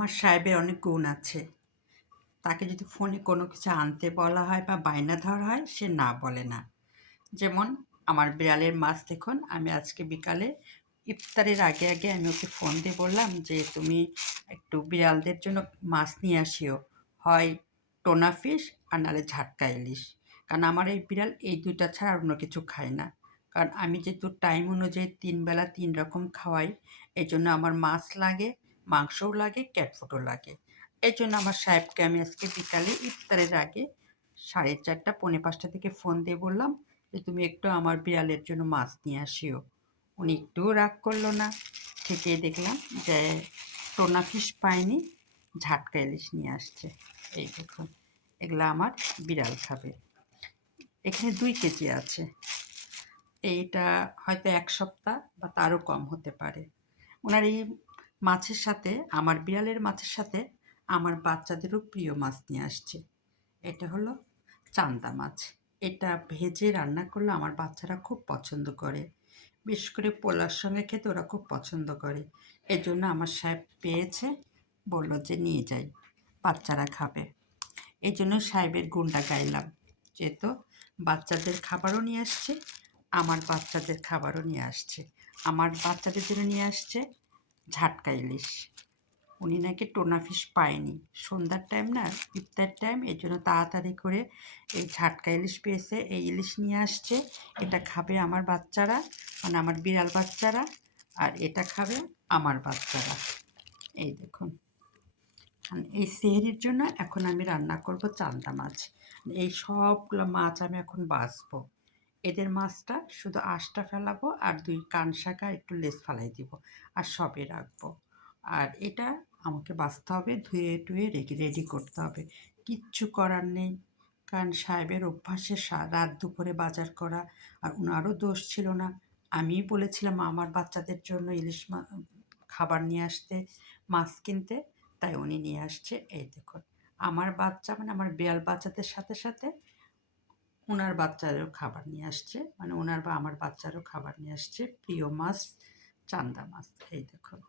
আমার সাহেবের অনেক গুণ আছে। তাকে যদি ফোনে কোনো কিছু আনতে বলা হয় বা বায়না ধরা হয়, সে না বলে না। যেমন আমার বিড়ালের মাছ দেখুন, আমি আজকে বিকালে ইফতারের আগে আমি ওকে ফোন দিয়ে বললাম যে, "তুমি একটু বিড়ালদের জন্য মাছ নিয়ে আসিও। হয় টোনা ফিশ আর নাহলে ঝাটকা ইলিশ।" কারণ আমার এই বিড়াল এই ২ টা ছাড়া আর অন্য কিছু খায় না। কারণ আমি যেহেতু টাইম অনুযায়ী ৩ বেলা ৩ রকম খাওয়াই, এজন্য আমার মাছ লাগে, মাংসও লাগে, ক্যাট ফুডও লাগে। এজন্য আমার সাহেবকে আমি আজকে বিকালে ইফতারের আগে ৪:৩০ পৌনে ৫টা থেকে ফোন দিয়ে বললাম যে, "তুমি একটু আমার বিড়ালের জন্য মাছ নিয়ে আসিও।" উনি একটুও রাগ করল না। ঠিকই দেখলাম যে টোনা ফিশ পায়নি, ঝাটকা ইলিশ নিয়ে আসছে। এই দেখুন, এগুলা আমার বিড়াল খাবে। এখানে ২ কেজি আছে। এইটা হয়তো ১ সপ্তাহ বা তারও কম হতে পারে। উনার এই মাছের সাথে, আমার বিড়ালের মাছের সাথে আমার বাচ্চাদেরও প্রিয় মাছ নিয়ে আসছে। এটা হলো চান্দা মাছ। এটা ভেজে রান্না করলে আমার বাচ্চারা খুব পছন্দ করে। বিশেষ করে পোলার সঙ্গে খেতে ওরা খুব পছন্দ করে। এজন্য আমার সাহেব পেয়েছে, বলল যে নিয়ে যাই, বাচ্চারা খাবে। এইজন্য সাহেবের গুণটা গাইলাম। যেহেতু বাচ্চাদের খাবারও নিয়ে আসছে, আমার বাচ্চাদের খাবারও নিয়ে আসছে। আমার বাচ্চাদের জন্য নিয়ে আসছে ঝাটকা ইলিশ। উনি নাকি টোনা ফিশ পায়নি। সন্ধ্যার টাইম না, ইফতার টাইম, এজন্য তাড়াতাড়ি করে এই ঝাটকা ইলিশ পেয়েছে। এই ইলিশ নিয়ে আসছে। এটা খাবে আমার বাচ্চারা, মানে আমার বিড়াল বাচ্চারা, আর এটা খাবে আমার বাচ্চারা। এই দেখুন। এই সেহরির জন্য এখন আমি রান্না করব চান্দা মাছ। এই সবগুলো মাছ আমি এখন বাছবো। এদের মাছটা শুধু আঁশটা ফেলাবো আর ২ কান শাখা একটু লেজ ফালাই দিব, আর সবই রাখবো। আর এটা আমাকে বাছতে হবে, ধুয়ে টুয়ে রেডি করতে হবে। কিচ্ছু করার নেই। কারণ সাহেবের অভ্যাসে রাত দুপুরে বাজার করা, আর উনারও দোষ ছিল না। আমিই বলেছিলাম আমার বাচ্চাদের জন্য ইলিশ খাবার নিয়ে আসতে, মাছ কিনতে, তাই উনি নিয়ে আসছে। এই দেখুন, আমার বাচ্চা মানে আমার বিড়াল বাচ্চাদের সাথে সাথে উনার বাচ্চারও খাবার নিয়ে আসছে, মানে উনার বা আমার বাচ্চারও খাবার নিয়ে আসছে। প্রিয় মাছ চান্দা মাছ। এই দেখুন।